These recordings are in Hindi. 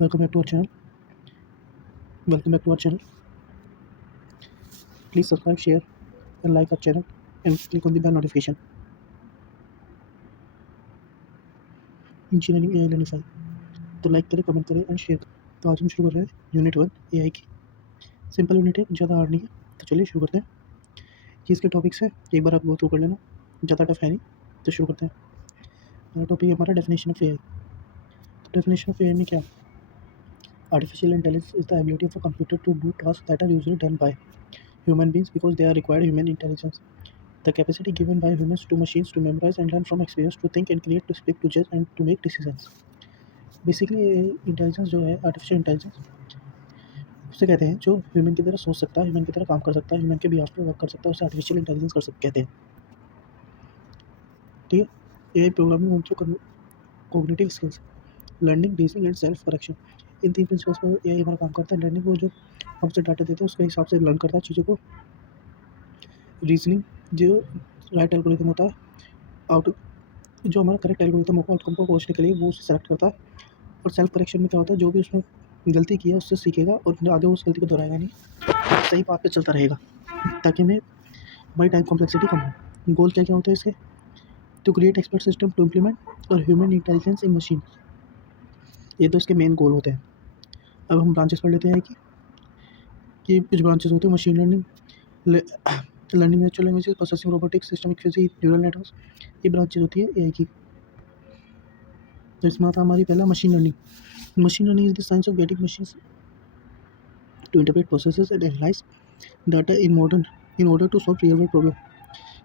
Welcome back to our channel. Welcome back to our channel. Please subscribe, share, and like our channel, and click on the bell notification. Engineering AI लेने फाइल तो लाइक करें, कमेंट करें एंड शेयर करें। तो आज हम शुरू कर रहे हैं यूनिट 1 AI की। सिंपल यूनिट है, ज़्यादा हार्ड नहीं है। तो चलिए शुरू करते हैं। ये इसके टॉपिक्स है, एक बार आप गो थ्रू कर लेना, ज़्यादा टफ है नहीं। तो शुरू करते हैं। पहला टॉपिक हमारा डेफिनेशन ऑफ AI। तो डेफिनेशन ऑफ AI में क्या? Artificial intelligence is the ability of a computer to do task that are usually done by human beings because they are required human intelligence. The capacity given by humans to machines to memorize and learn from experience, to think and create, to speak, to judge and to make decisions. Basically intelligence जो है, आर्टिफिशियल इंटेलिजेंस उसे कहते हैं जो ह्यूमन की तरह सोच सकता है, ह्यूमन की तरह काम कर सकता है, ह्यूमन के बिहाफ पे वर्क कर सकता है, उसे आर्टिफिशियल इंटेलिजेंस कहते हैं। ठीक है। AI programming also cognitive skills, learning, reasoning and self correction. इन तीन प्रिंसिपल्स पर एआई हमारा काम करता है। लर्निंग वो जो हमसे डाटा देते हैं उसके हिसाब से लर्न करता है चीज़ों को। रीजनिंग जो राइट एल्गोरिथम होता है, आउट जो हमारा करेक्ट एल्गोरिथम होगा आउटकम को पहुंचने के लिए वो उसे सेलेक्ट करता है। और सेल्फ करेक्शन में क्या होता है, जो भी उसने गलती की है उससे सीखेगा और आगे उस गलती को दोहराएगा नहीं, सही पाथ पे चलता रहेगा ताकि हमें हमारी टाइम कॉम्प्लेक्सिटी कम हो। गोल क्या क्या होता है इसके? To create expert system to implement और ह्यूमन इंटेलिजेंस इन मशीन। ये तो इसके मेन गोल होते हैं। अब हम ब्रांचेस पढ़ लेते हैं कि कुछ ब्रांचेस होते हैं। Machine learning, learning natural language, processing, robotics, systemic physics, neural networks, ये ब्रांचेज होती है एआई की। तो इसमें आता है हमारी पहला machine learning. Machine learning is the science of getting machines to interpret processes and analyse data in order to solve real world problem.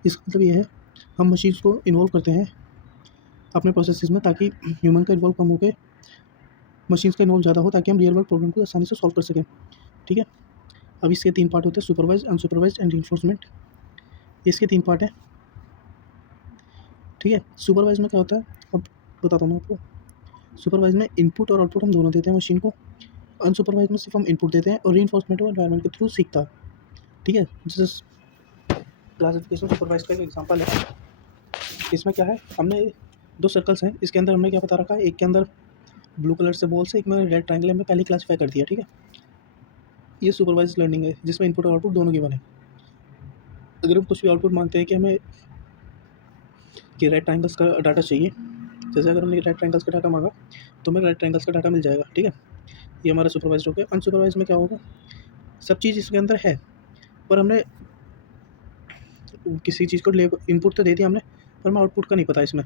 इसका मतलब ये है, हम मशीन्स को इन्वॉल्व करते हैं अपने प्रोसेसेस में ताकि ह्यूमन का इन्वॉल्व कम हो के मशीन्स का इन्वॉल्व ज़्यादा हो, ताकि हम रियल वर्ल्ड प्रॉब्लम को आसानी से सॉल्व कर सकें। ठीक है। अब इसके 3 पार्ट होते हैं, सुपरवाइज, अनसुपरवाइज एंड रीइंफोर्समेंट। इसके 3 पार्ट हैं। ठीक है। सुपरवाइज में क्या होता है, अब बताता हूँ मैं आपको। सुपरवाइज में इनपुट और आउटपुट हम दोनों देते हैं मशीन को। अनसुपरवाइज में सिर्फ हम इनपुट देते हैं और रीइंफोर्समेंट वो एनवायरनमेंट के थ्रू सीखता है। ठीक है। जैसे क्लासिफिकेशन सुपरवाइज का एक एग्जांपल है। इसमें क्या है, हमने 2 सर्कल्स हैं, इसके अंदर हमने क्या बता रखा है, एक के अंदर ब्लू कलर से बॉल्स है, एक में रेड ट्रायंगल है, पहले क्लासीफाई कर दिया। ठीक है। ये सुपरवाइज लर्निंग है जिसमें इनपुट और आउटपुट दोनों गिवन है। अगर हम कुछ भी आउटपुट मांगते हैं कि हमें कि रेड ट्रायंगल्स का डाटा चाहिए, जैसे अगर हमने रेड ट्रायंगल्स का डाटा मांगा तो हमें रेड ट्रायंगल्स का डाटा मिल जाएगा। ठीक है। ये हमारा सुपरवाइज्ड हो गया। अनसुपरवाइज में क्या होगा, सब चीज़ इसके अंदर है पर हमने किसी चीज़ को इनपुट तो दे दिया हमने, पर हमें आउटपुट का नहीं पता इसमें।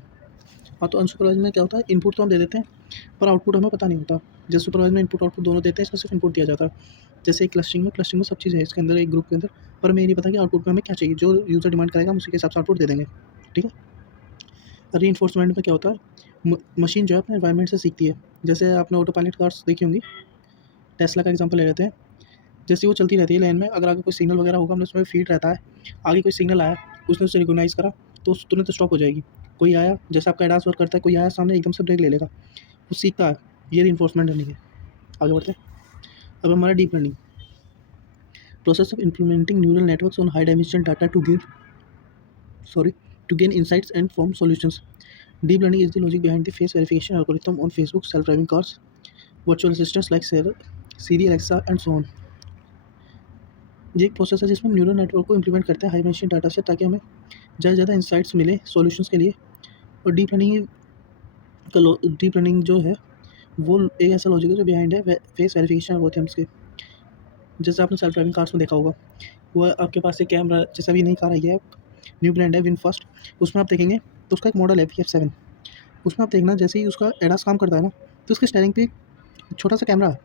हाँ, तो अनसुपरवाइज में क्या होता है, इनपुट तो हम दे देते हैं पर आउटपुट हमें पता नहीं होता। जैसे सुपरवाइज में इनपुट आउटपुट दोनों देते हैं, इसमें सिर्फ इनपुट दिया जाता है। जैसे एक क्लस्टरिंग में सब चीज़ है इसके अंदर, एक ग्रुप के अंदर, पर हमें ये नहीं पता कि आउटपुट में हमें क्या चाहिए। जो यूज़र डिमांड करेगा हम उसी के हिसाब से आउटपुट दे देंगे। ठीक है। रीइंफोर्समेंट में क्या होता है, मशीन जो है अपने एनवायरनमेंट से सीखती है। जैसे आपने ऑटो पायलट कार्स देखी होंगी, टेस्ला का एग्जांपल ले लेते हैं। जैसे वो चलती रहती है लेन में, अगर आगे कोई सिग्नल वगैरह होगा, हमने उसमें फीड रहता है, आगे कोई सिग्नल आया, उसने उसे रिकॉग्नाइज़ करा तो तुरंत स्टॉप हो जाएगी। कोई आया, जैसे आपका एडास वर्क करता है, कोई आया सामने एकदम से ब्रेक ले लेगा, वो सीखता है। ये रीइंफोर्समेंट लर्निंग है। आगे बढ़ते हैं। अब हमारा deep learning, process of implementing neural networks on high dimensional data to gain insights and form solutions. Deep learning is the logic behind the face verification algorithm on Facebook, self-driving cars, virtual assistants like Siri, Alexa and so on. ये एक प्रोसेस है जिसमें हम न्यूरल नेटवर्क को इम्प्लीमेंट करते हैं हाई डायमेंशनल डाटा से, ताकि हमें ज़्यादा से ज़्यादा इंसाइट्स मिले सॉल्यूशंस के लिए। और डीप लर्निंग जो है वो एक ऐसा लॉजिक है जो बिहाइंड है फेस वेरिफिकेशन एल्गोरिथम्स के। जैसे आपने सेल्फ ड्राइविंग कार्स में देखा होगा, वो आपके पास एक कैमरा, जैसा भी नई कार आई है, न्यू ब्रांड है विनफास्ट, उसमें आप देखेंगे तो उसका एक मॉडल है VF7। उसमें आप देखना, जैसे ही उसका एडास काम करता है ना, तो उसके स्टीयरिंग पे एक छोटा सा कैमरा है।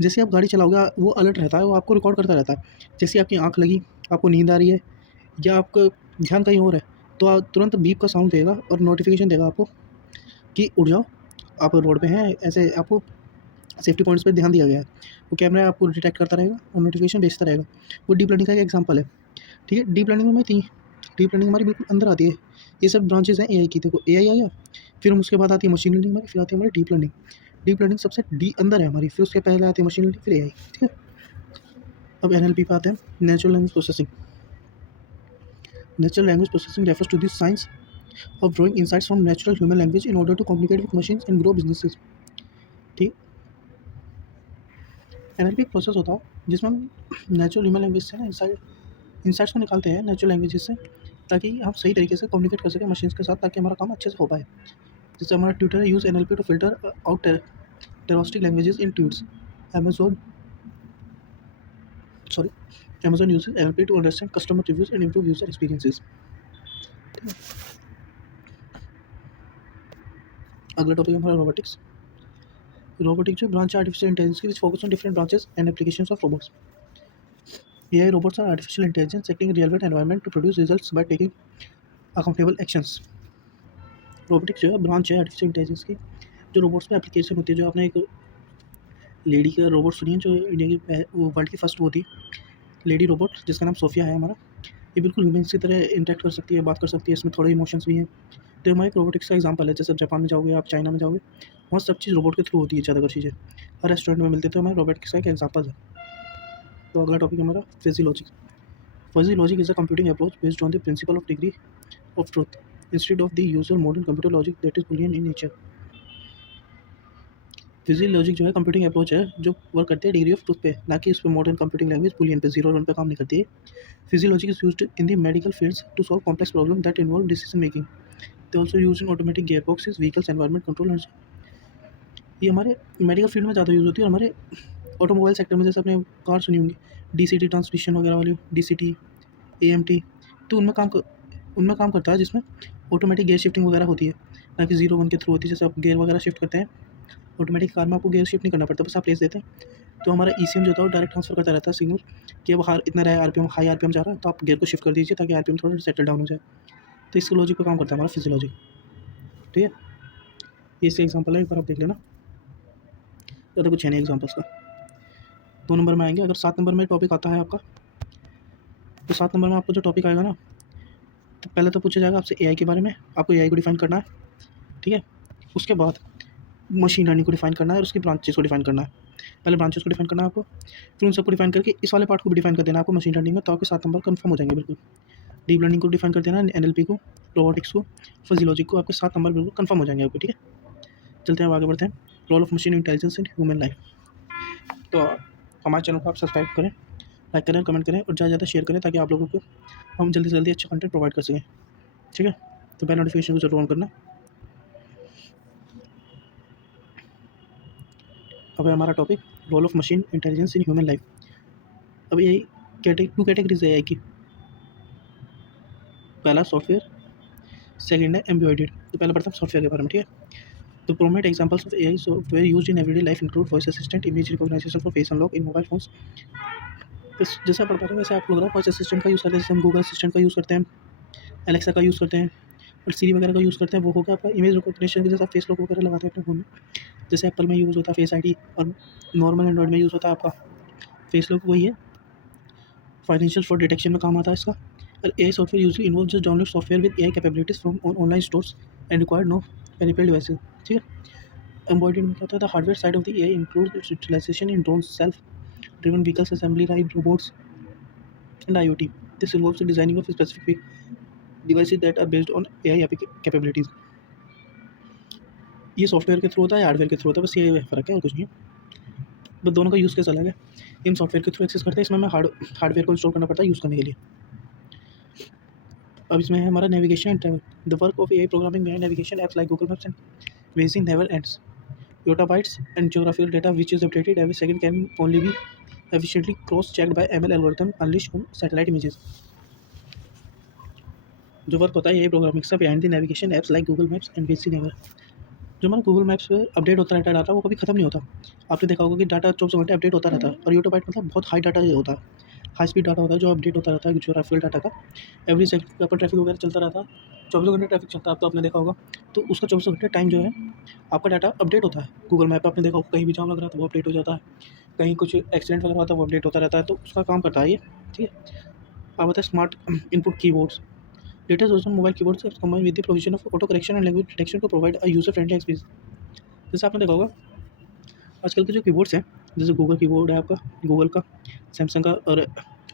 जैसे आप गाड़ी चलाओगे वो अलर्ट रहता है, वो आपको रिकॉर्ड करता रहता है। जैसे आपकी आँख लगी, आपको नींद आ रही है या आपका ध्यान कहीं और है, तो तुरंत बीप का साउंड देगा और नोटिफिकेशन देगा आपको कि उठ जाओ, आप रोड पे हैं। ऐसे आपको सेफ्टी पॉइंट्स पे ध्यान दिया गया है। वो कैमरा आपको डिटेक्ट करता रहेगा और नोटिफिकेशन भेजता रहेगा। वो डीप लर्निंग का एक एग्जाम्पल है। ठीक है। डीप लर्निंग में डीप लर्निंग हमारी बिल्कुल अंदर आती है। ये सब ब्रांचेज हैं एआई की। देखो, एआई आया, फिर उसके बाद आती है मशीन लर्निंग हमारी, फिर आती है हमारी डीप लर्निंग। डीप लर्निंग सबसे अंदर है हमारी, फिर उसके पहले आती है मशीन लर्निंग, फिर एआई। ठीक है। अब एनएलपी पे आते हैं, natural language processing. Natural language processing refers to the science of drawing insights from natural human language in order to communicate with machines and grow businesses. ठीक। एनएलपी एक प्रोसेस होता है जिसमें हम नेचुरल ह्यूमन लैंग्वेज से ना इंसाइट्स को निकालते हैं नेचुरल लैंग्वेजेस से, ताकि हम सही तरीके से कम्युनिकेट कर सकें मशीन्स के साथ, ताकि हमारा काम अच्छे से हो पाए। जैसे हमारा Twitter use NLP to filter out terroristic languages in tweets. Amazon, sorry, Amazon uses NLP to understand customer reviews and improve user experiences. अगला टॉपिक हमारा रोबोटिक्स। रोबोटिक्स जो ब्रांच आर्टिफिशियल इंटेलिजेंस की, which focus on different branches and applications of robots. AI robots are artificial intelligence acting in real-world environment to produce results by taking accountable actions. Robotics जो है ब्रांच है आर्टिफिशियल इंटेलिजेंस की, जो रोबोट्स पे एप्लीकेशन होती है। जो आपने एक लेडी का रोबोट सुनी है, जो इंडिया की वर्ल्ड की फर्स्ट वो थी लेडी रोबोट, जिसका नाम सोफिया है हमारा। ये बिल्कुल ह्यूमन्स की तरह इंटरेक्ट कर सकती है, बात कर सकती है, इसमें थोड़े इमोशंस भी हैं। तो हमारे रोबोटिक्स का एग्जांपल है। जैसे जापान में जाओगे, आप चाइना में जाओगे, वहाँ सब चीज़ रोबोट के थ्रू होती है। ज़्यादातर चीज़ें हर रेस्टोरेंट में मिलते, तो हमारे रोबोटिक्स का एक एग्जांपल है। तो अगला टॉपिक हमारा physiology. Physiology is a computing approach based on the principle of degree of truth instead of the usual modern computer logic that is Boolean in nature. Physiologic जो है कंप्यूटिंग अप्रोच है जो वर्क करते हैं डिग्री ऑफ ट्रूथ पे, ना कि उस पर मॉडर्न कंप्यूटिंग लैंग्वेज बुलियन पे, 0 और 1 पे काम नहीं करती है। Fuzzy logic is used in the medical fields to solve complex problem that involve decision making. They also used in automatic gearboxes, vehicles, environment control and. ये हमारे मेडिकल फील्ड में ज़्यादा यूज़ होती है, और हमारे ऑटोमोबाइल सेक्टर में जैसे आपने कार सुनी होंगी, डीसीटी ट्रांसमिशन वगैरह वाली, डीसीटी, एएमटी, तो उनमें काम करता है, जिसमें ऑटोमेटिक गियर शिफ्टिंग वगैरह होती है, ना कि 0 1 के थ्रू होती है। जैसे आप गियर वगैरह शिफ्ट करते हैं ऑटोमेटिक कार में, आपको गियर शिफ्ट नहीं करना पड़ता, बस आप प्लेस देते हैं। तो हमारा ईसीएम जो होता है वो डायरेक्ट ट्रांसफर करता रहता है सिग्नल कि अब इतना रहा आरपीएम, हाई आरपीएम जा रहा है, तो आप गियर को शिफ्ट कर दीजिए ताकि आरपीएम थोड़ा सेटल डाउन हो जाए। तो इसके लॉजिक पे काम करता है हमारा फिजियोलॉजी। ठीक है, ये इसका एग्जाम्पल है, एक बार आप देख लेना। ज़्यादा कुछ है नहीं एग्जाम्पल्स का। 2 नंबर में आएंगे। अगर 7 नंबर में टॉपिक आता है आपका, तो 7 नंबर में आपको जो टॉपिक आएगा ना, तो पहले तो पूछा जाएगा आपसे एआई के बारे में। आपको एआई को डिफाइन करना है, ठीक है। उसके बाद मशीन लर्निंग को डिफाइन करना है, और उसकी ब्रांचेस को डिफाइन करना है। पहले ब्रांचेस को डिफाइन करना है आपको, फिर उन सबको डिफाइन करके इस वाले पार्ट को भी डिफाइन कर देना आपको मशीन लर्निंग में, तो आपके 7 नंबर कन्फर्म हो जाएंगे बिल्कुल। डीप लर्निंग को डिफाइन कर देना, एनएलपी को, रोबोटिक्स को, फिजियोलॉजी को, आपके 7 नंबर बिल्कुल कन्फर्म हो जाएंगे आपको। ठीक है, चलते हैं, आगे बढ़ते हैं। Role of machine intelligence in human life. तो हमारे चैनल को आप सब्सक्राइब करें, लाइक करें, कमेंट करें, और ज़्यादा ज़्यादा शेयर करें, ताकि आप लोगों को हम जल्दी से जल्दी अच्छा कंटेंट प्रोवाइड कर सकें। ठीक है, तो बेल नोटिफिकेशन को जरूर ऑन करना। अब है हमारा topic role of machine intelligence in human life. अब ये 2 कैटेगरीज है एआई की। पहला सॉफ्टवेयर, सेकंड है एम्बेडेड। तो पहले पढ़ता हूँ सॉफ्टवेयर के बारे में। ठीक है, तो prominent examples of AI software used in everyday life include voice assistant, image recognition for face unlock in mobile phones. जैसे आप पढ़ पा रहे हैं वैसे आप लोग वॉइस असिस्टेंट का यूज़ करते हैं, जैसे हम गूगल असिस्टेंट का यूज़ करते हैं, एलेक्सा का यूज़ करते हैं, और सीरी वगैरह का यूज़ करते हैं। वो होगा आपका इमेज रिकॉग्निशन के, जैसे आप फेस लॉक वगैरह लगाते हैं अपने फ़ोन में। जैसे एप्पल में यूज़ होता है फेस आईडी, और नॉर्मल एंड्रॉइड में यूज़ होता है आपका फेस लॉक, वही है। फाइनेंशियल फ्रॉड डिटेक्शन में काम आता है इसका। और AI software usually involve just download software with AI capabilities from online stores and required no peripheral devices. ठीक है, एम्बॉयडेड में क्या होता है, the hardware side of the AI includes its utilisation in drones, self driven vehicles, assembly line robots and IoT. This involves the designing of specific devices that are based on AI capabilities. ये सॉफ्टवेयर के थ्रू होता है, हार्डवेयर के थ्रू होता है, बस ये फ़र्क है और कुछ नहीं है। बस दोनों का यूज़ कैसा अलग है। इन सॉफ्टवेयर के थ्रू एक्सेस करते हैं, इसमें हमें हार्डवेयर को इंस्टॉल करना पड़ता है यूज़ करने के लिए। अब इसमें है हमारा navigation and travel. The work of AI programming में navigation apps like Google Maps and वेजिंग never ends. Yottabytes and geographical data which is updated every second can only be efficiently cross-checked by ML algorithm unleashed on satellite images. जो वर्क होता है ये प्रोग्रामिंग का behind the navigation apps like Google Maps and वेसी नेवर। जो हमारा गूगल मैप्स पे अपडेट होता रहता है डाटा, वो कभी खत्म नहीं होता। आपने देखा होगा कि डाटा 24 घंटे अपडेट होता रहता है, और यूट्यूबाइट मतलब बहुत हाई डाटा होता है, हाई स्पीड डाटा होता है जो अपडेट होता रहता है जियोग्राफिकल डाटा का। एवरी सेकंड पे पर ट्रैफिक वगैरह चलता रहता है, 24 घंटे ट्रैफिक चलता है, अब तो आपने देखा होगा। तो उसका 24 घंटे टाइम जो है आपका डाटा अपडेट होता है। गूगल मैप पर आपने देखा होगा, कहीं भी जाम लग रहा है तो वो अपडेट हो जाता है, कहीं कुछ एक्सीडेंट वगैरह होता है वो अपडेट होता रहता है, तो उसका काम करता है ये। ठीक है, अब होता है smart input keyboards. Latest version mobile keyboards combine with the provision of auto correction and language detection to provide a user friendly experience. जैसे आपने देखा होगा आजकल के जो कीबोर्ड्स हैं, जैसे गूगल कीबोर्ड है आपका, गूगल का, सैमसंग का, और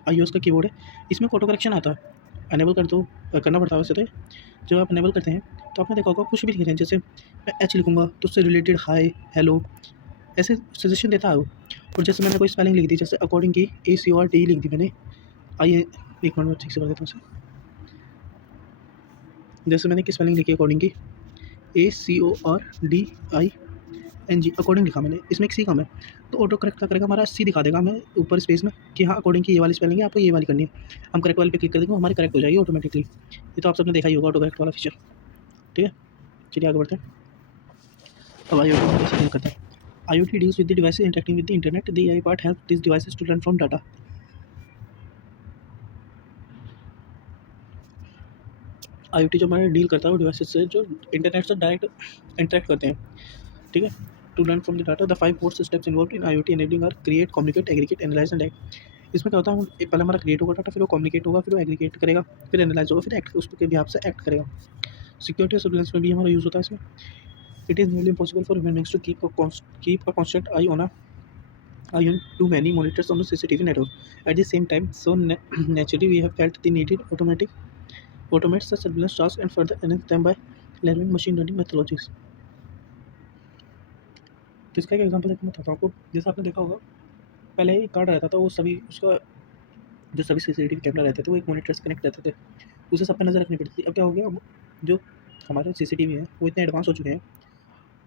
iOS का कीबोर्ड है, इसमें ऑटो करेक्शन आता है। अनेबल कर दो, करना पड़ता है वैसे तो। जब आप अनेबल करते हैं तो आपने देखा होगा कुछ भी लिख रहे हैं, जैसे मैं एच लिखूँगा तो उससे रिलेटेड हाई, हेलो, ऐसे सजेशन देता है वो। और जैसे मैंने कोई स्पेलिंग लिख दी, जैसे अकॉर्डिंग की ACORD लिख दी मैंने। आइए एक मिनट में ठीक से कर देता हूँ उसे। जैसे मैंने किस स्पेलिंग लिखी अकॉर्डिंग की, ACORDING, अकॉर्डिंग लिखा मैंने, इसमें एक सी कम है तो ऑटो करेक्ट क्या करेगा, हमारा सी दिखा देगा हमें ऊपर स्पेस में कि हाँ अकॉर्डिंग की ये वाली स्पेलिंग है, आपको ये वाली करनी है। हम करेक्ट वाले पे क्लिक कर देंगे, हमारी करेक्ट हो जाएगी ऑटोमेटिकली। ये तो आप सबने देखा ही होगा ऑटो करेक्ट वाला फीचर। ठीक है, चलिए आगे बढ़ते हैं। अब IoT कैसे क्या करता है। IoT deals with the devices interacting with the internet. The AI part helps these devices to learn from data. IoT जो हमारे डील करता है वो डिवाइसेस से जो इंटरनेट से डायरेक्ट इंटरेक्ट करते हैं। ठीक है, to learn from the data the 5 core steps involved in IoT enabling are create, communicate, aggregate, analyze and act. इसमें क्या होता है, पहले हमारा क्रिएट होगा डाटा, फिर वो कम्युनिकेट होगा, फिर वो एग्रीगेट करेगा, फिर एनालाइज होगा, फिर एक्ट उसके बिहाफ से एक्ट करेगा। सिक्योरिटी और सर्विलेंस में भी हमारा यूज़ होता है इसमें। It is nearly impossible for human beings to keep a constant eye on too many monitors on the CCTV network at the same time. So naturally, we have felt the needed automate such surveillance tasks and further enhance them by leveraging machine learning methodologies. तो इसका एक एग्जांपल देकर मैं बताता हूँ आपको। जैसे आपने देखा होगा, पहले एक कार्ड रहता था, वो सभी उसका जो सभी CCTV कैमरा रहते थे वो एक मॉनिटर से कनेक्ट रहते थे, उसे सब पे नज़र रखनी पड़ती थी। अब क्या हो गया, अब जो हमारे CCTV हैं वो इतने एडवांस हो चुके हैं,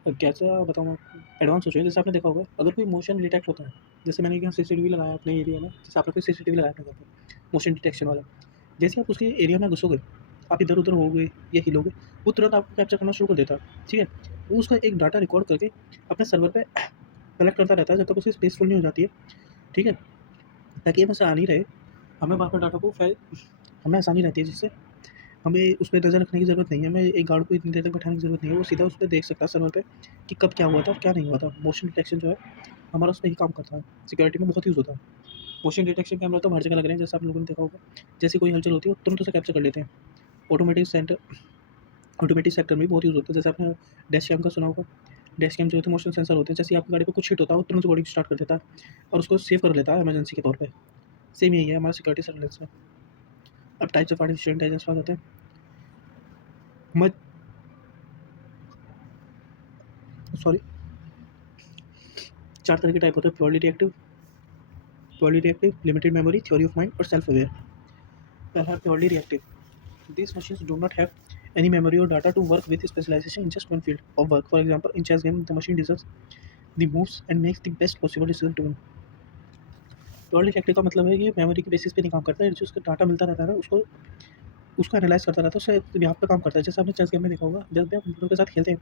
कैसा बताऊँ मैं, एडवांस हो चुके हैं। जैसे आपने देखा होगा, अगर कोई मोशन डिटेक्ट होता है, जैसे मैंने यहाँ CCTV लगाया अपने एरिया में, जैसे आपने कोई CCTV लगाया अपने घर पे मोशन डिटेक्शन वाला, जैसे आप उसके एरिया में घुसोगे, आप इधर उधर होगे या हिलोगे, वो तुरंत आपको कैप्चर करना शुरू कर देता है। ठीक है, वो उसका एक डाटा रिकॉर्ड करके अपने सर्वर पे कलेक्ट करता रहता है जब तक उसकी स्पेस फुल नहीं हो जाती है। ठीक है, ताकि हमें आसानी रहे, हमें वहाँ पर डाटा को हमें आसानी रहती है, जिससे हमें उस पे नज़र रखने की ज़रूरत नहीं है, हमें एक गार्ड को इतनी देर तक बैठाने की ज़रूरत नहीं है, वो सीधा उस पे देख सकता है सर्वर पे कि कब क्या हुआ था और क्या नहीं हुआ था। मोशन डिटेक्शन जो है हमारा उस पे ही काम करता है, सिक्योरिटी में बहुत यूज़ होता है। मोशन डिटेक्शन कैमरा तो हर जगह लग रहे हैं, जैसे आप लोगों ने देखा होगा, जैसे कोई हलचल होती है वो तुरंत उसे कैप्चर कर लेते हैं। ऑटोमेटिक सेक्टर में भी बहुत यूज़ होता है, जैसे आपने डैश कैम का सुना होगा। डैश कैम जो होते हैं मोशन सेंसर होते हैं, जैसे ही आपकी गाड़ी पे कुछ हिट होता है वो तुरंत बॉडी स्टार्ट कर देता है और उसको सेव कर लेता है इमरजेंसी के तौर पे। सेम यही है हमारा सिक्योरिटी सर्विलेंस में। अब टाइप्स ऑफ आर्टिफिशियल इंटेलिजेंस बात होते हैं। मैं सॉरी 4 तरह के टाइप होते हैं, purely reactive, limited memory, theory of mind और सेल्फ अवेयर। पहला है purely reactive. These machines do not have any memory or data to work with specialization in just one field of work. For example, in chess game, the machine decides the moves and makes the best possible decision to win. Purely reactive का मतलब है कि मेमोरी के बेसिस पे नहीं काम करता है, जो उसका डाटा मिलता रहता है ना, उसको एनालाइज करता रहता है, उससे यहाँ पे काम करता है। जैसे आपने चेस गेम में देखा होगा, जब भी आप कंप्यूटर के साथ खेलते हैं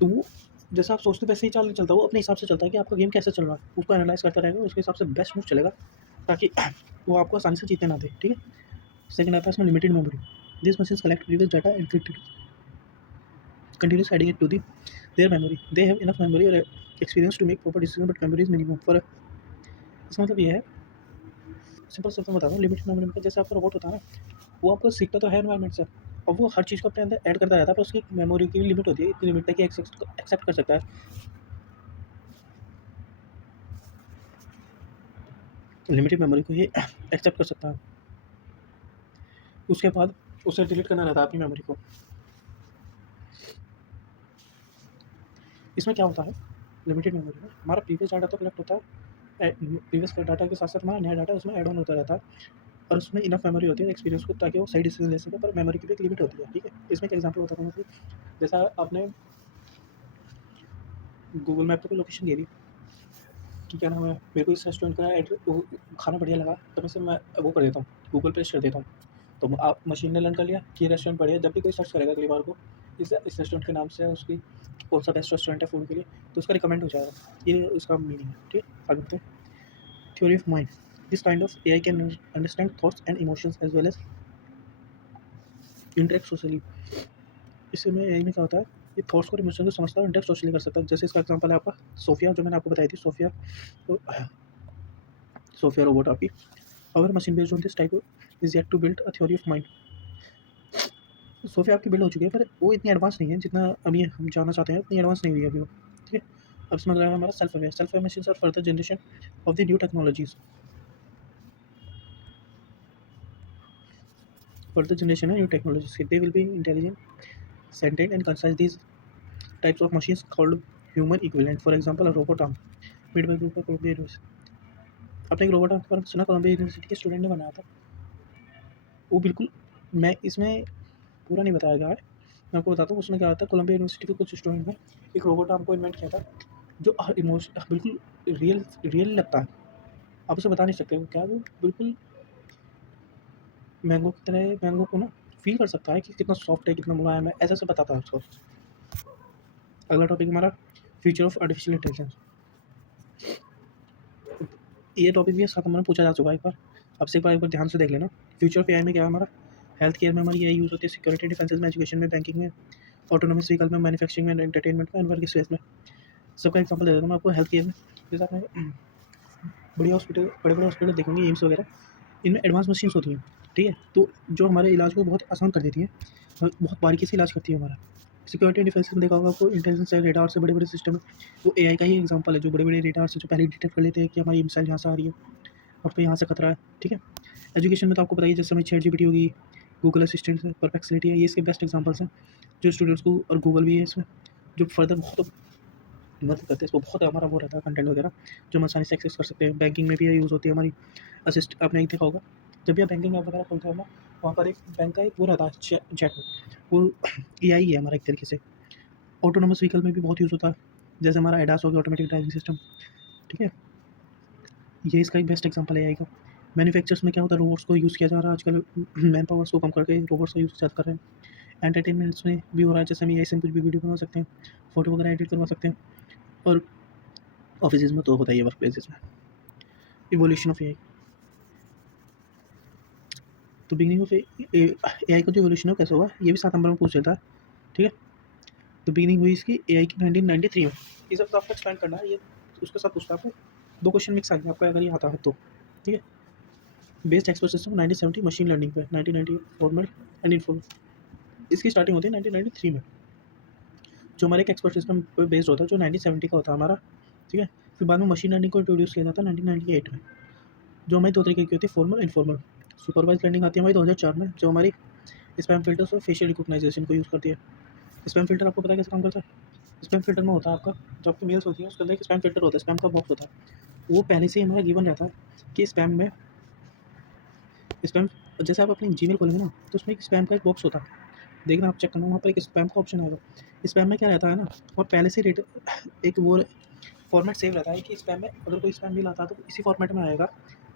तो वो जैसा आप सोचते वैसे ही चाल नहीं चलता, वो अपने हिसाब से चलता है कि आपका गेम कैसे चल रहा है, उसको एनालाइज करता रहेगा, उसके हिसाब से बेस्ट मूव चलेगा ताकि वो आपको आसानी से जीतने ना दे। ठीक है, सेकंड आता है इसमें limited memory. This machines collect previous data and continues adding it to their memory. They have enough memory or experience to make proper decision, but memory is minimum for इसका मतलब ये है, सिंपल सिंपल बता रहा हूँ, लिमिटेड मेमोरी में जैसे आपका रोबोट होता है ना, वो आपको सीखता तो है एनवायरनमेंट से, और वो हर चीज़ को अपने अंदर ऐड करता रहता है, पर उसकी मेमोरी की लिमिट होती है, इतनी लिमिट तक कि एक्सेप्ट कर सकता है। लिमिटेड मेमोरी को ये एक्सेप्ट कर सकता है, उसके बाद उसे डिलीट करना रहता है अपनी मेमोरी को। इसमें क्या होता है, लिमिटेड मेमोरी में हमारा प्रीवियस डाटा तो कलेक्ट होता है, प्रीवियस डाटा के साथ साथ हमारा नया डाटा उसमें ऐड ऑन होता रहता है, और उसमें इनफ मेमोरी होती है एक्सपीरियंस को, ताकि वो सही डिसीजन ले सके, पर मेमोरी की भी एक लिमिट होती है। ठीक है, इसमें एक एग्जांपल बताता हूँ, जैसा आपने गूगल मैप पे कोई लोकेशन दे दी कि क्या नाम है, मेरे को इस रेस्टोरेंट का एड्रेस खाना बढ़िया लगा, तो मैं वो कर देता हूँ, गूगल पे कर देता हूँ, तो आप मशीन ने लर्न कर लिया कि ये रेस्टोरेंट बढ़िया है। जब भी कोई सर्च करेगा अगली बार को इस रेस्टोरेंट के नाम से, उसकी कौन सा बेस्ट रेस्टोरेंट है फूड के लिए, तो उसका रिकमेंड हो जाएगा। ये उसका मीनिंग है। ठीक है, आगे बढ़ते हैं। Theory of mind. This kind of AI can understand thoughts and emotions as well as interact socially. इसमें AI में क्या होता है, ये थॉट्स और इमोशन को समझता है और इंटरेक्ट सोशली कर सकता है। जैसे इसका एग्जांपल है आपका सोफिया, जो मैंने आपको बताई थी, सोफिया रोबोट आपकी। Our machine based on this type is yet to build a theory of mind. Sophia आपकी बिल्ड हो चुकी है, पर वो इतनी एडवांस नहीं है जितना अभी हम जानना चाहते हैं, इतनी एडवांस नहीं हुई है अभी वो। ठीक है, अब इसमें अगला है हमारा सेल्फ अवेयर मशीन्स और further generation of the new technologies. Further generation of new technologies, they will be intelligent, sentient and concise. These types of machines called human equivalent. For example, a robot arm made by group of Columbia University. आपने एक रोबोट आर्म सुना, कोलंबिया यूनिवर्सिटी के स्टूडेंट ने बनाया था। वो बिल्कुल, मैं इसमें पूरा नहीं बताया गया है, मैं आपको बताता हूँ उसमें क्या होता है। कोलंबिया यूनिवर्सिटी के कुछ स्टूडेंट ने एक रोबोट आर्म को इन्वेंट किया था, जो इमोशन बिल्कुल रियल रियल लगता है। आप उसे बता नहीं सकते वो क्या, वो बिल्कुल मैंगो की तरह मैंगो को ना फील कर सकता है कि कितना सॉफ्ट है, कितना मुलायम है, ऐसा से बताता है उसको। अगला टॉपिक हमारा फ्यूचर ऑफ आर्टिफिशियल इंटेलिजेंस। ये टॉपिक भी 7 नंबर में पूछा जा चुका है एक बार, आपसे एक बार ध्यान से देख लेना। फ्यूचर ऑफ एआई में क्या है हमारा, हेल्थ केयर में हमारी एआई यूज़ होती है, सिक्योरिटी डिफेंसेस में, एजुकेशन में, बैंकिंग में, ऑटोनोमस व्हीकल में, मैन्युफैक्चरिंग में, एंटरटेनमेंट में, एंड वर्क स्पेस में। सबका एग्जांपल दे देता हूँ मैं आपको। हेल्थ केयर में जैसे आपने बड़े बड़े हॉस्पिटल देखेंगे, एम्स वगैरह, इनमें एडवांस मशीन्स होती हैं, ठीक है, तो जो हमारे इलाज को बहुत आसान कर देती हैं, बहुत बारीकी से इलाज करती है हमारा। सिक्योरिटी डिफेंस में देखा होगा आपको, इंटेलिजेंस है, रेडार से, बड़े बड़े सिस्टम है, वो एआई का ही एग्जांपल है, जो बड़े बड़े रेडार से जो पहले डिटेक्ट कर लेते हैं कि हमारी मिसाइल यहाँ से आ रही है और तो यहाँ से खतरा है, ठीक है। एजुकेशन में तो आपको बताइए, जैसे हमें ChatGPT होगी, गूगल असिस्टेंट है, परप्लेक्सिटी है, ये इसके बेस्ट एग्जांपल्स हैं जो स्टूडेंट्स को, और गूगल भी है इसमें, जो फर्दर बहुत मदद करते हैं। इसको बहुत हमारा वो रहता है कंटेंट वगैरह जो हम आसानी से एक्सेस कर सकते हैं। बैंकिंग में भी ये यूज़ होती है हमारी असिस्ट। आपने एक देखा होगा, जब भी आप बैंकिंग ऐप वगैरह खोलते हो ना, वहाँ पर एक बैंक का एक वो रहता है चैट, वो एआई है हमारा एक तरीके से। ऑटोनोमस व्हीकल में भी बहुत यूज़ होता है, जैसे हमारा एडास हो गया, ऑटोमेटिक ड्राइविंग सिस्टम, ठीक है, ये इसका एक बेस्ट एग्जांपल है एआई का। मैन्युफैक्चर्स में क्या होता है, रोबोट्स को यूज़ किया जा रहा है आजकल, मैन पावर्स को कम करके रोबोट्स का यूज़ ज़्यादा कर रहे हैं। एंटरटेनमेंट्स में भी हो रहा है, जैसे हम एआई से कुछ भी वीडियो बना सकते हैं, फोटो वगैरह एडिट करवा सकते हैं। और ऑफिस में तो होता ही है, वर्क प्लेसेस में। इवोल्यूशन ऑफ एआई, तो बिगिनिंग ऑफ एआई का जो इवोल्यूशन है वो कैसे हुआ, ये भी 7 नंबर में पूछ लेता है, ठीक है। तो बिगिनिंग हुई इसकी एआई की 1993 में। ये सब तो आपको एक्सप्लेन करना है, ये उसके साथ पूछता है आपको 2 क्वेश्चन मिक्स आएंगे आपको अगर ये आता है तो, ठीक है। Based expert system 1970 machine learning पे, 1990 फॉर्मल एंड इन्फॉर्मल। इसकी स्टार्टिंग होती है 1993 में, जो हमारे एक एक्सपर्ट सिस्टम पे बेस्ड होता है, जो 1970 का होता है हमारा, ठीक है। फिर बाद में मशीन लर्निंग को इंट्रोड्यूस किया जाता है 1998 में, जो हमारी 2 तरीके की होती है, फॉर्मल इनफॉर्मल। सुपरवाइज लर्निंग आती है हमारी 2004 में, जो हमारी स्पैम फिल्टर्स और फेशियल रिकॉग्नाइजेशन को यूज़ करती है। स्पैम फिल्टर आपको पता है कैसे काम करता है? स्पैम फिल्टर में होता है आपका, जो आपकी मेल्स होती है उसके अंदर एक स्पैम फिल्टर होता है, स्पैम का बॉक्स होता है। वो पहले से ही हमारा गिवन रहता है कि स्पैम जैसे आप अपनी जीमेल खोलेंगे ना, तो उसमें एक स्पैम का एक बॉक्स होता है, देखना आप चेक करना, वहाँ पर एक स्पैम का ऑप्शन आएगा। स्पैम में क्या रहता है ना, और पहले से रेट एक वो फॉर्मेट सेव रहता है कि स्पैम में अगर कोई स्पैम मेल आता है तो इसी फॉर्मेट में आएगा,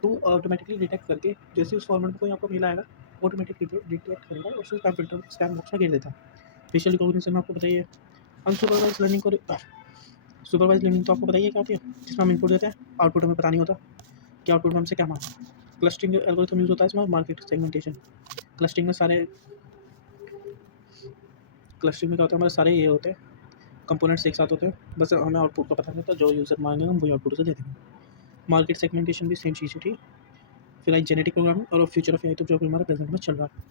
तो ऑटोमेटिकली डिटेक्ट करके जैसे उस फॉर्मेट में कोई आपको मेल आएगा, ऑटोमेटिकली डिटेक्ट करेगा और उसको स्पैम फिल्टर स्पैम बॉक्स में गिर देता है। फेशियल रिकॉग्निशन में आपको बताइए, अनसुपरवाइज लर्निंग को, सुपरवाइज लर्निंग तो आपको बताइए क्या होती है, जिसमें हम इनपुट देते हैं, आउटपुट हमें पता नहीं होता कि आउटपुट में हमसे क्या मांगा। क्लस्टरिंग एल्गोरिथम यूज़ होता है इसमें, मार्केट सेगमेंटेशन। क्लस्टरिंग में सारे क्लस्टरिंग में क्या होता है, हमारे सारे ये होते हैं कंपोनेंट्स एक साथ होते हैं, बस हमें आउटपुट का पता नहीं होता, जो यूज़र मांगेगा हम वही आउटपुट उसे दे देंगे। मार्केट सेगमेंटेशन भी सेम चीज़ है, ठीक है। फिर आई जेनेटिक प्रोग्रामिंग और फ्यूचर ऑफ एआई, तो जो कि हमारा प्रेजेंट में चल रहा है।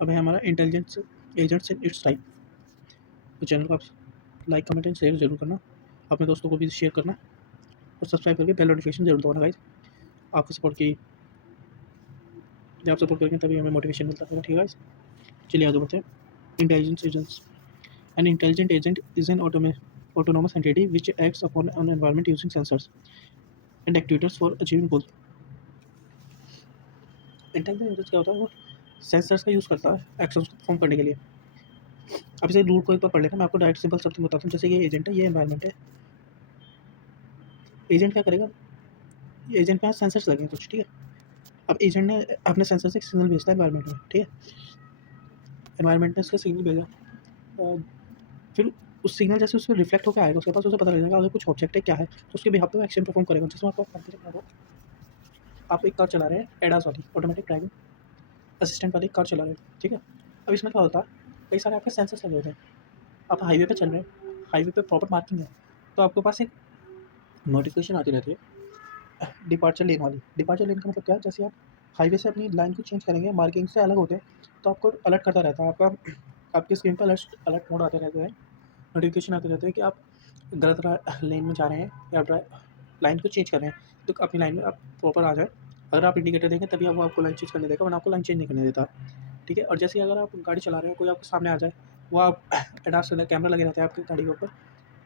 अब है हमारा intelligence agents in its type. तो चैनल को आप लाइक कमेंट एंड शेयर जरूर करना, अपने दोस्तों को भी शेयर करना, और सब्सक्राइब करके बेल नोटिफिकेशन जरूर दबाना गाइस। आपका सपोर्ट की, जब आप सपोर्ट करेंगे तभी हमें मोटिवेशन मिलता है, ठीक है गाइस। चलिए आगे बढ़ते हैं। Intelligence agents, an intelligent agent is an autonomous entity which acts upon an environment using sensors and actuators for achieving goals. Intelligent agent क्या होता है, वो सेंसर्स का यूज़ करता है एक्शंस को परफॉर्म करने के लिए। अब इसे रूल को एक बार पढ़ लेना, मैं आपको डायरेक्ट सिंपल शब्द में बताता हूँ। जैसे ये एजेंट है, ये एनवायरनमेंट है, एजेंट क्या करेगा, ये एजेंट पे सेंसर्स लगे हैं कुछ, ठीक है। अब एजेंट ने अपने सेंसर से एक सिग्नल भेजता है एनवायरनमेंट में, ठीक है। एनवायरनमेंट ने उसका सिग्नल भेजा, फिर उस सिग्नल जैसे उसमें रिफ्लेक्ट होकर आएगा, उसके पास उसे पता लग जाएगा अगर कुछ ऑब्जेक्ट है क्या है, तो उसके बिहाफ पे एक्शन परफॉर्म करेगा। जिसमें आपको आप एक कार चला रहे हैं, एडास वाली ऑटोमेटिक ड्राइविंग असिस्टेंट वाली कार चला रहे हैं, ठीक है। अब इसमें क्या होता है, कई सारे आपके सेंसर्स लगे होते हैं, आप हाईवे पे चल रहे हैं, हाईवे पे प्रॉपर मार्किंग है, तो आपके पास एक नोटिफिकेशन आती रहती है डिपार्चर लेन वाली। डिपार्चर लेन का मतलब क्या है, जैसे आप हाईवे से अपनी लाइन को चेंज करेंगे, मार्किंग से अलग होते हैं, तो आपको अलर्ट करता रहता है, आपकी स्क्रीन पर अलर्ट मोड आते रहते हैं, नोटिफिकेशन आते रहते हैं कि आप गलत लेन में जा रहे हैं या लाइन को चेंज कर रहे हैं, तो अपनी लाइन में आप प्रॉपर आ जाए। अगर आप इंडिकेटर देंगे तभी वो आपको लाइन चेंज करने देगा, वरना आपको लाइन चेंज नहीं करने देता, ठीक है। और जैसे अगर आप गाड़ी चला रहे हैं, कोई आपके सामने आ जाए, वो आप एडास के अंदर कैमरा लगे रहते हैं आपकी गाड़ी के ऊपर,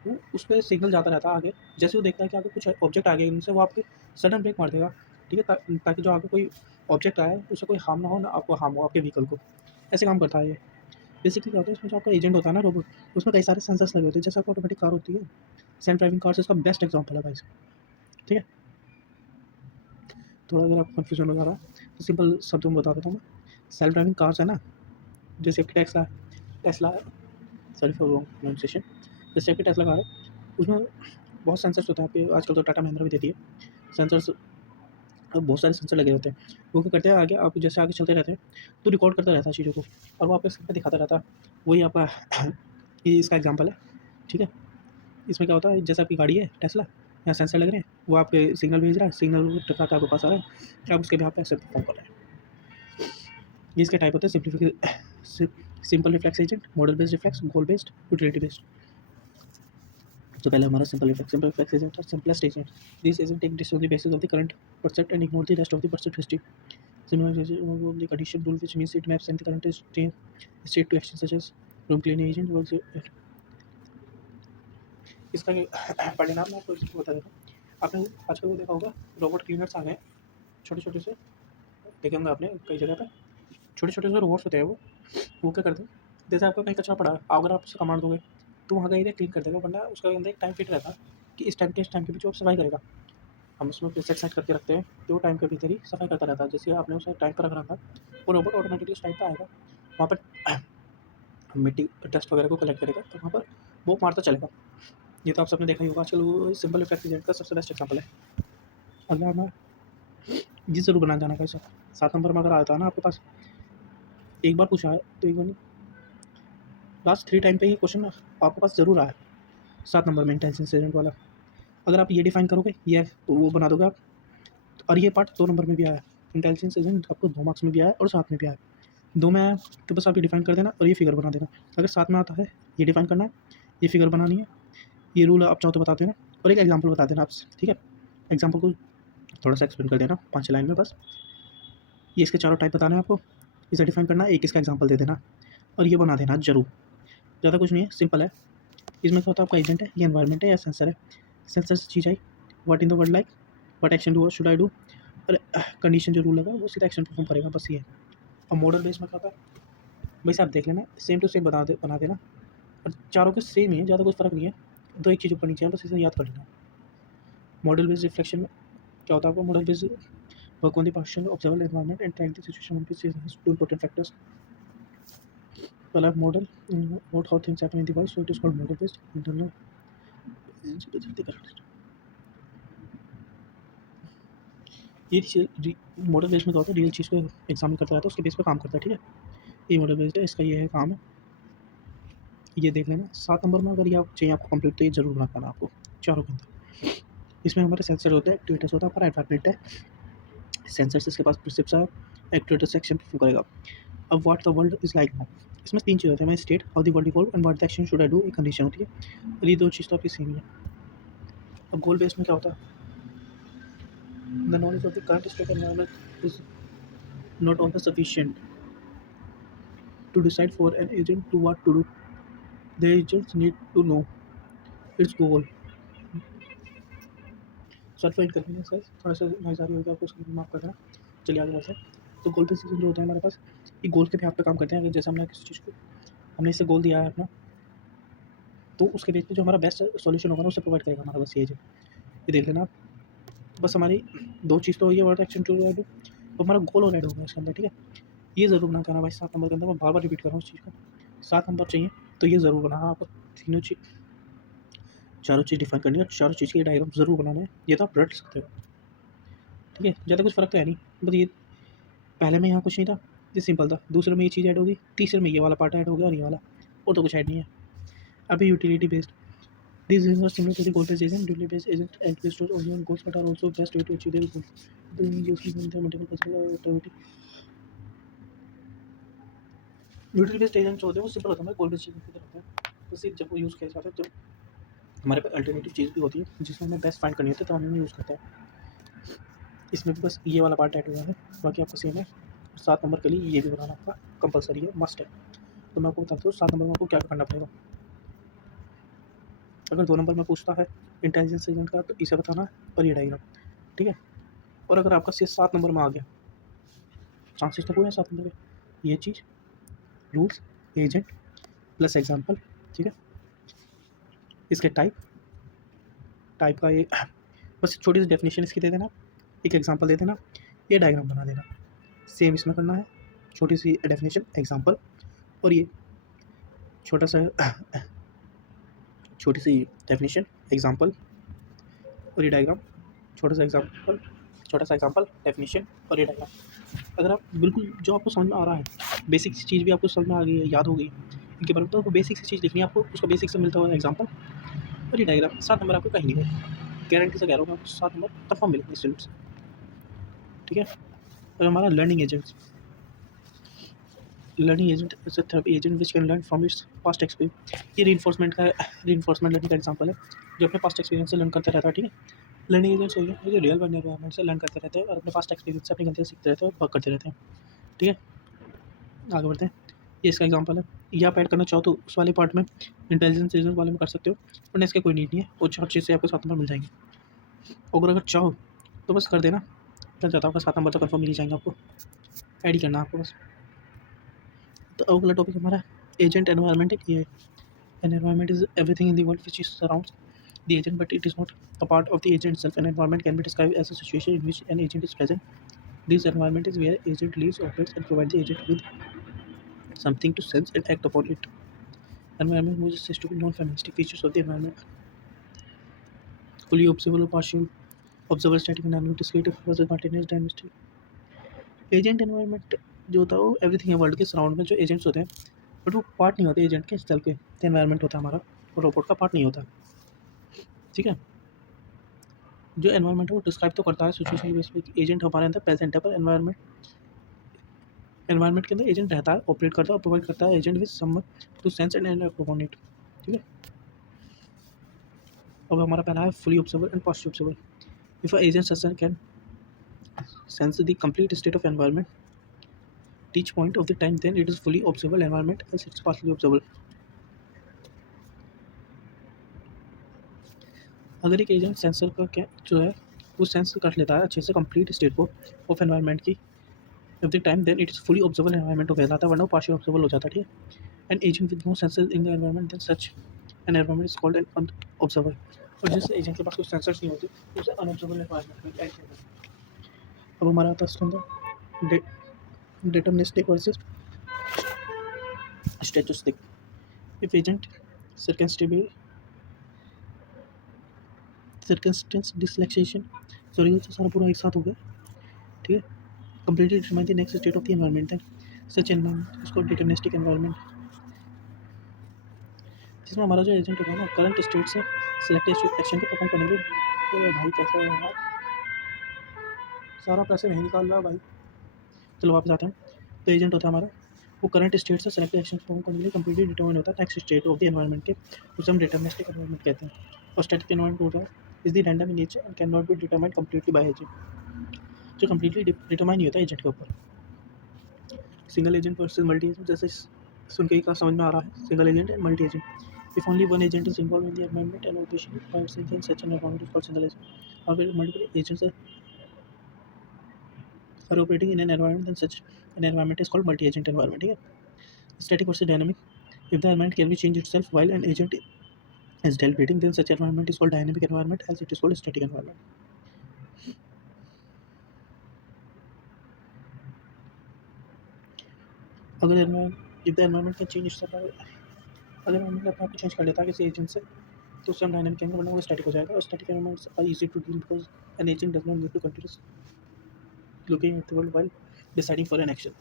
वो उस पर सिग्नल जाता रहता है आगे। जैसे वो देखता है कि आगे कुछ ऑब्जेक्ट आ गया इनसे, वो आपके सडन ब्रेक मार देगा, ठीक है, ताकि जो आगे कोई ऑब्जेक्ट आया है उससे कोई हार्म ना हो, ना आपको हार्म हो आपके व्हीकल को। ऐसे काम करता है ये। बेसिकली क्या होता है, इसमें जो आपका एजेंट होता है ना, रोबोट, उसमें कई सारे सेंसर्स लगे होते हैं, जैसे आपको ऑटोमेटिक कार होती है। सेल्फ ड्राइविंग कार्स इसका बेस्ट एग्जाम्पल है भाई, ठीक है। थोड़ा अगर आपको कन्फ्यूजन हो जा रहा है तो सिंपल शब्दों में बता देता हूँ मैं। सेल्फ ड्राइविंग कार्स है ना, जैसे कि टेस्ला टेस्ला है, सॉरी फॉर रॉन्ग प्रोनाउंसिएशन, जैसे कि टेस्ला कार है, उसमें बहुत सेंसर्स होते हैं आपके। आजकल तो टाटा महिंद्रा भी देती है सेंसर्स। अब बहुत सारे सेंसर लगे होते हैं, वो क्या करते हैं, आगे आप जैसे आगे चलते रहते हैं तो रिकॉर्ड करता रहता है चीज़ों को, और वो आपको स्क्रीन पर दिखाता रहता है। वही आपका ये इसका एग्जाम्पल है, ठीक है। इसमें क्या होता है, जैसे आपकी गाड़ी है टेस्ला, यहाँ सेंसर लग रहे हैं, वो आपके सिग्नल भेज रहा है, सिग्नल टकरा के आपके पास आ रहा है, आप उसके बिहाफ पे एक्शन परफॉर्म कर रहे हैं। ये इसके टाइप होते हैं, simple reflex agent, model based reflex, goal based, utility based. तो पहले हमारा सिंपल रिफ्लेक्स एजेंट है, simplest agent. This agent take decision on the basis of the current percept and ignore the rest of the percept history. Similar the condition rule, which means it maps and the current state to action such as room cleaning agent works. इसका परिणाम मैं आपको बता देता हूँ। आपने आजकल वो देखा होगा, रोबोट क्लीनर्स आ गए, छोटे छोटे से, देखे होंगे आपने कई जगह पे, छोटे छोटे से रोबोट्स होते हैं। वो क्या करते हैं, जैसे आपका कहीं कचरा पड़ा है, अगर आप उसे कमांड दोगे तो वहाँ का एरिया क्लीन कर देगा, वरना उसका अंदर एक टाइम फिट रहता है कि इस टाइम के बीच वो सफाई करेगा। हम उसमें प्रीसेट सेट करके रखते हैं कि वो टाइम के भीतर ही सफाई करता रहता है। जैसे आपने उसे टाइम पर रख रखा, वो रोबोट ऑटोमेटिकली उस टाइम पर आएगा, वहाँ पर मिट्टी डस्ट वगैरह को कलेक्ट करेगा, तो वहाँ पर वो मारता चलेगा। ये तो आप सबने देखा ही होगा आजकल, वो सिंपल रिफ्लेक्स एजेंट का सबसे बेस्ट एग्जाम्पल है। अगला हमें ये जरूर बनाना जाना कैसे, 7 नंबर में अगर आता है ना आपके पास, एक बार पूछा है तो एक बार नहीं, लास्ट 3 टाइम पे ये क्वेश्चन आपके पास जरूर आया, 7 नंबर में इंटेलिजेंस एजेंट वाला। अगर आप ये डिफाइन करोगे, ये वो बना दोगे आप, और ये पार्ट 2 नंबर में भी आया। इंटेलिजेंस एजेंट आपको 2 मार्क्स में भी आया और 7 में भी आया। 2 में आया तो बस आप ये डिफाइन कर देना और ये फिगर बना देना। अगर 7 में आता है, ये डिफाइन करना है, ये फिगर बनानी है, ये रूल आप चाहो तो बता देना, और एक एग्जाम्पल बता देना आपसे, ठीक है। एग्जाम्पल को थोड़ा सा एक्सप्लेन कर देना 5 लाइन में बस। ये इसके चारों टाइप बताना है आपको, इसे डिफाइन करना है, एक इसका एग्जाम्पल दे देना और ये बना देना जरूर। ज़्यादा कुछ नहीं है, सिंपल है। इसमें क्या होता है, आपका एजेंट है, ये एनवायरनमेंट है या सेंसर है। सेंसर से चीज़ आई, what in the world like, what action do should I do, और कंडीशन जो रूल लगा वो सीधा एक्शन परफॉर्म करेगा, बस ये। और मॉडल बेस में क्या होता है, वैसे आप देख लेना, सेम टू सेम बना देना, और चारों के सेम ही है, ज़्यादा कुछ फ़र्क नहीं है। 2 एक चीज़ ऊपर नीचे है, बस इसे याद कर लेना। मॉडल बेस्ड रिफ्लेक्शन में क्या होता है, आपको model based work on the partial observable environment and track the situation on this is two important factors. Well, I've model about how things happen in the world, so it is called model based internal. ये मॉडल बेस्ड में क्या होता है, रियल चीज़ को एग्जामिन करता रहता है, उसके बेस पे काम करता है, ठीक है। ये मॉडल बेस्ड है, इसका ये है काम है, ये देख लेना। 7 नंबर में अगर ये आप चाहिए आपको कंप्लीट, तो ये जरूर बना पाना आपको चारों के अंदर। इसमें हमारे सेंसर होते हैं, एक्टिवेटर्स होता है, हमारा एनवायरनमेंट है, सेंसर्स इसके पास प्रिसिप्स है, एक्टिवेटर्स एक्शन परफॉर्म करेगा। अब what the world is like now, इसमें 3 चीज़ होती है, मैं state, how the world evolve and what the action should I do, एक कंडीशन होती है, और ये 2 चीज़ तो आपकी सेम ही है। अब गोल बेस्ड में क्या होता है, the knowledge of the current state environment is not always sufficient to decide for an agent to what to do. The agents need to know its goal. Sorry for inconvenience guys, थोड़ा सा नॉइज़ आ रही होगी आपको, उसके लिए माफ़ कर देना। चलिए आगे बढ़ते हैं। तो गोल बेस्ड जो होता है हमारे पास, ये गोल के भी पे काम करते हैं। जैसे हमने किसी चीज़ को, हमने इससे गोल दिया है अपना, तो उसके बेस पे जो हमारा बेस्ट सॉल्यूशन होगा ना, उसे प्रोवाइड करेगा हमारा, बस ये ये देख लेना आप। बस हमारी 2 चीज़ तो ये वर्ड एक्शन टू ऐड, तो हमारा गोल और ऐड होगा इसके अंदर, ठीक है। ये ज़रूर ना करना भाई, 7 नंबर के अंदर मैं बार-बार रिपीट कर रहा हूँ उस चीज़ को। 7 नंबर चाहिए तो ये ज़रूर बनाना आपको, तीनों चीज़, चारों चीज़ डिफाइन करनी है, और चारों चीज़ की डायग्राम ज़रूर बनाना है। ये तो आप रट सकते हो, ठीक है। ज़्यादा कुछ फ़र्क तो है नहीं, बस ये पहले में यहाँ कुछ नहीं था, ये सिंपल था। दूसरे में ये चीज़ ऐड होगी, तीसरे में ये वाला पार्ट ऐड हो गया, और ये वाला, और तो कुछ ऐड नहीं है। अभी utility based, these are similar to the goal based agent. Utility based agent exist only on goals, but are also best way to achieve their goals. They usually when there are multiple possible activity. Utility based agent होते हैं, वो सिंपल होता है, गोल बेस्ड एजेंट की तरह होता है। तो सिर्फ जब वो यूज़ किया जाता है तो हमारे पास अल्टरनेटिव चीज़ भी होती है जिसमें हमें बेस्ट फाइंड करनी होती है, तो हम उन्हें यूज़ करते हैं। इसमें भी बस ये वाला पार्ट ऐड हुआ है, बाकी आपको सेम है। 7 नंबर के लिए ये भी बनाना आपका कंपलसरी है, मस्ट है। तो मैं आपको बताता हूँ 7 नंबर में आपको क्या करना पड़ेगा। अगर 2 नंबर में पूछता है इंटेलिजेंस एजेंट का तो इसे बताना और ये डायग्राम, ठीक है। और अगर आपका सी 7 नंबर में आ गया, चांसेस तो पूरे हैं 7 नंबर के, ये चीज़ रूल्स एजेंट प्लस एग्जाम्पल, ठीक है। इसके टाइप का ये बस छोटी सी डेफिनेशन इसकी दे देना, एक एग्जांपल दे देना, ये डायग्राम बना देना। सेम इसमें करना है, छोटी सी डेफिनेशन एग्जांपल और ये छोटा सा छोटी सी डेफिनेशन एग्जांपल और ये डायग्राम, छोटा सा एग्जांपल डेफिनेशन और ये डायग्राम। अगर आप बिल्कुल जो आपको समझ में आ रहा है, बेसिक सी चीज़ भी आपको समझ में आ गई है, याद हो गई इनके बारे में, तो आपको बेसिक सी चीज़ लिखनी है आपको, उसका बेसिक से मिलता हुआ एग्जांपल और ये डायग्राम, 7 नंबर आपको कहीं नहीं गए, गारंटी से कह रहा हूँ मैं, 7 नंबर कंफर्म मिलेंगे स्टूडेंट्स, ठीक है। और हमारा learning agent is a therapy agent which can learn from its past experience. ये रीइंफोर्समेंट लर्निंग का एग्जांपल है, जो अपने पास्ट एक्सपीरियंस से लर्न करता रहता है, ठीक है। लर्निंग एजेंट्स हो गए जो रियल वर्ल्ड एनवायरनमेंट से लर्न करते रहते हैं और अपने पास्ट एक्सपीरियंस से अपनी गलतियाँ सीखते रहते हैं और वर्क करते रहते हैं, ठीक है। आगे बढ़ते हैं, ये इसका एग्जांपल है। ये आप ऐड करना चाहो तो उस वाले पार्ट में इंटेलिजेंस एजेंट वाले में कर सकते हो, वरना इसका कोई नीड नहीं है, वो 4 चीज़ से आपको 7 नंबर मिल जाएंगे। और अगर चाहो तो बस कर देना, चल जाता है आपका 7 नंबर तो कन्फर्म मिल ही जाएंगे आपको, ऐड ही करना है आपको बस। तो अगला टॉपिक हमारा एजेंट एनवायरनमेंट है। ये environment is everything in the world which is surrounds the agent, but it is not a part of the agent itself. An environment can be described as a situation in which an agent is present. This environment is where agent lives, operates, and provides the agent with something to sense and act upon it. Environment moves says to be non-familistic features of the environment. Fully observable or partial, observable, static, and dynamic, discrete, versus continuous, dynamic. Agent environment जो होता है वो एवरीथिंग है वर्ल्ड के सराउंड में जो एजेंट्स होते हैं, बट वो पार्ट नहीं होते एजेंट के स्थल के, एनवायरनमेंट होता है हमारा, और रोबोट का पार्ट नहीं होता, ठीक है। जो एनवायरनमेंट है वो डिस्क्राइब तो करता है सिचुएशन बेस पे, एजेंट हमारे अंदर प्रेजेंट है, पर एनवायरनमेंट के अंदर एजेंट रहता है, ऑपरेट करता है और प्रोवाइड करता है agent with someone to sense and act upon it, ठीक है। अब हमारा पहला है fully observer and partial observer. If a agent sensor can sense the complete state of environment each point of the time, then it is fully observable environment, else it's partially observable. अगर एक एजेंट सेंसर का क्या जो है वो सेंस कर लेता है अच्छे से कंप्लीट स्टेट को ऑफ एनवायरनमेंट की at the time, then it is fully observable environment हो कहलाता है, वरना वो पार्शियल ऑब्जर्वेबल हो जाता है, ठीक है। An agent with no sensor in the environment, then such an environment is called an unobservable. और जिस एजेंट के पास कोई सेंसर्स नहीं होते उसे अनऑब्जर्वेबल एनवायरनमेंट में ऐड किया जाता है। अब हमारा आता है इसके अंदर deterministic versus statistic. If agent circumstance dislocation, sorry ये सारा पूरा एक साथ हो गया, ठीक है। Completely determine the next state of the environment है, सच एनवायरनमेंट इसको डिटरमिनिस्टिक एनवायरनमेंट, जिसमें हमारा जो एजेंट होगा ना करंट स्टेट से सिलेक्टेड एक्शन को परफॉर्म करने के लिए। तो भाई कैसा है यार, सारा पैसे नहीं निकाल रहा भाई, चलो वापस आते हैं। तो एजेंट होता है हमारा, वो करंट स्टेट से सेलेक्टेड एक्शन परफॉर्म करने के लिए कंप्लीटली डिटरमाइन होता है next state of the environment के, उसे हम डिटरमिनिस्टिक एनवायरनमेंट कहते हैं। और स्टैटिक एनवायरनमेंट होता है is the random in nature and can not be determined completely by agent, जो कंप्लीटली डिटरमाइन नहीं होता है एजेंट के ऊपर। Single agent versus multi agent, जैसे सुन के ही का समझ में आ रहा है, single agent and multi agent. If only one agent is involve in the environment and operation by itself, then such an environment is called single agent. और multiple agents are operating in an environment, then such an environment is called multi-agent environment, ठीक है। Static versus dynamic, if the environment can be changed itself while an agent is deliberating, then such environment is called dynamic environment, as it is called static environment. अगर if the environment can change itself, अगर environment अपने आप को चेंज कर लेता है किसी एजेंट से, तो उससे हम डायनामिक कहेंगे, वरना वो स्टैटिक हो जाएगा। और static environments are easy to deal because an agent does not need to continuous looking at the world while deciding for an action.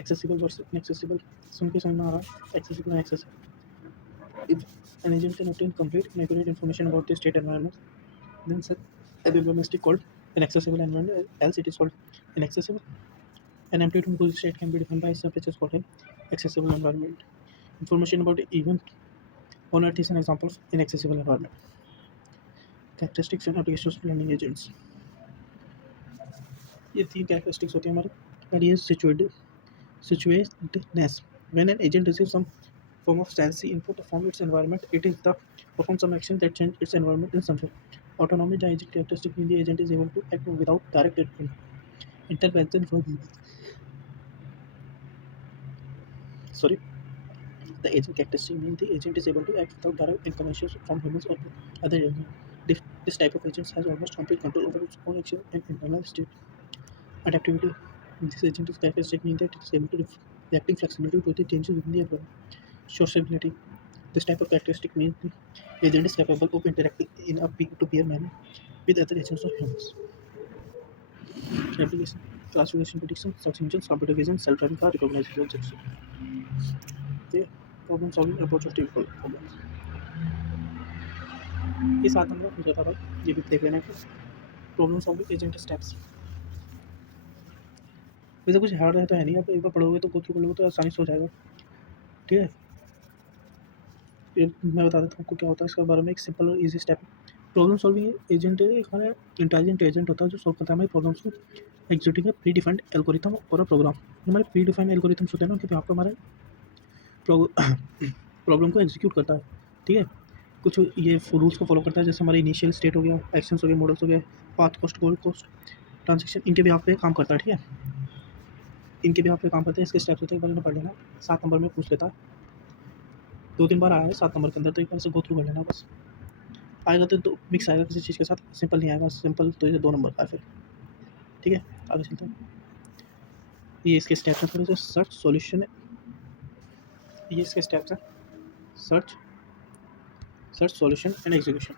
Accessible versus inaccessible, सुन के समझ में आ रहा है, accessible and accessible। If an agent can obtain complete and accurate information about the state environment, then such environment is called inaccessible environment, else it is called inaccessible. An amplitude in whose state can be defined by itself, which is called an accessible environment. Information about the event on Earth is an example of inaccessible environment. Characteristics and applications of learning agents, ये 3 कैरेक्टरिस्टिक्स होती है हमारी। पहली है situatedness, when an agent receive some form of sensory input from its environment. It is the perform some action that change its environment in some way. Autonomy, the agent characteristic means the agent is able to act without direct intervention from humans. Sorry, the agent characteristic means the agent is able to act without direct intervention from humans or other agents. This type of agent has almost complete control over its own action and internal state. Adaptivity. This agent is characteristic means that it is able to reacting flexibility to the changes within the environment. Sociability. This type of characteristic means the agent is capable of interacting in a peer-to-peer manner with other agents or humans. Application. Classification, prediction, search engines, computer vision, self-driving car, recognition, etc. ये problem solving approach of typical problems. ये 7 नंबर पूछा था भाई, ये भी देख लेना है। Problem solving agent steps. वैसे कुछ हार्ड है तो है नहीं, आप एक बार पढ़ोगे तो गो थ्रू कर लोगे तो आसानी से हो जाएगा। ठीक है, ये मैं बता देता हूँ आपको क्या होता है इसके बारे में। एक सिंपल और easy step. Problem solving agent एक हमारा इंटेलिजेंट एजेंट होता है जो सॉल्व करता है हमारी प्रॉब्लम्स को एग्जीक्यूटिंग अ प्री डिफाइंड एल्गोरिथम और अ प्रोग्राम। हमारे प्री डिफाइंड एल्गोरिथम्स होते हैं ना, कि यहाँ पर हमारे प्रॉब्लम को एग्जीक्यूट करता है। ठीक है, कुछ ये रूल्स को फॉलो करता है, जैसे हमारे इनिशियल स्टेट हो गया, एक्शंस हो गए, मॉडल्स हो गए, पाथ कॉस्ट, गोल कॉस्ट, ट्रांजेक्शन, इनके भी आप पे काम करता है। ठीक है, इनके भी आप पे काम करते हैं। इसके स्टेप्स होते हैं, एक बार इन्हें पढ़ लेना। 7 नंबर में पूछ लेता है, 2-3 बार आया है 7 नंबर के अंदर, तो एक बार से गो थ्रू कर लेना बस। आएगा तो मिक्स आएगा किसी चीज़ के साथ, सिंपल नहीं आएगा। सिंपल तो ये 2 नंबर का है फिर। ठीक है, आगे चलते हैं। ये इसके स्टेप्स हैं, थोड़े से सर्च सॉल्यूशन। ये इसके स्टेप्स हैं, सर्च सॉल्यूशन एंड एग्जीक्यूशन।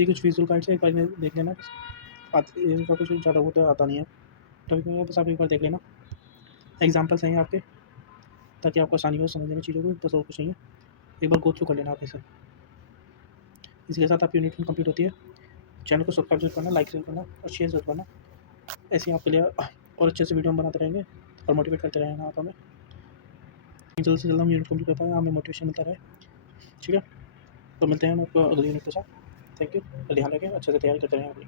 ये कुछ विजुअल गाइड से एक बार देख लेना। इनका कुछ ज़्यादा वो तो आता नहीं है, तो बस आप एक बार देख लेना। एग्जाम्पल्स हैं आपके, ताकि आपको आसानी हो समझने में चीज़ों को, बस और कुछ नहीं है। एक बार गो थ्रू कर लेना आप इसे। इसके साथ आपकी यूनिट कंप्लीट होती है। चैनल को सब्सक्राइब जरूर करना, लाइक जरूर करना और शेयर जरूर करना। ऐसे ही आपके लिए और अच्छे से वीडियो हम बनाते रहेंगे और मोटिवेट करते रहेंगे आप हमें। जल्द से जल्द हम यूनिट कंप्लीट कर पाएँ, हमें मोटिवेशन मिलता रहे। ठीक है, तो मिलते हैं हम आपको अगली यूनिट के साथ। थैंक यू, ध्यान रखें, अच्छे से तैयारी करते रहें अपनी।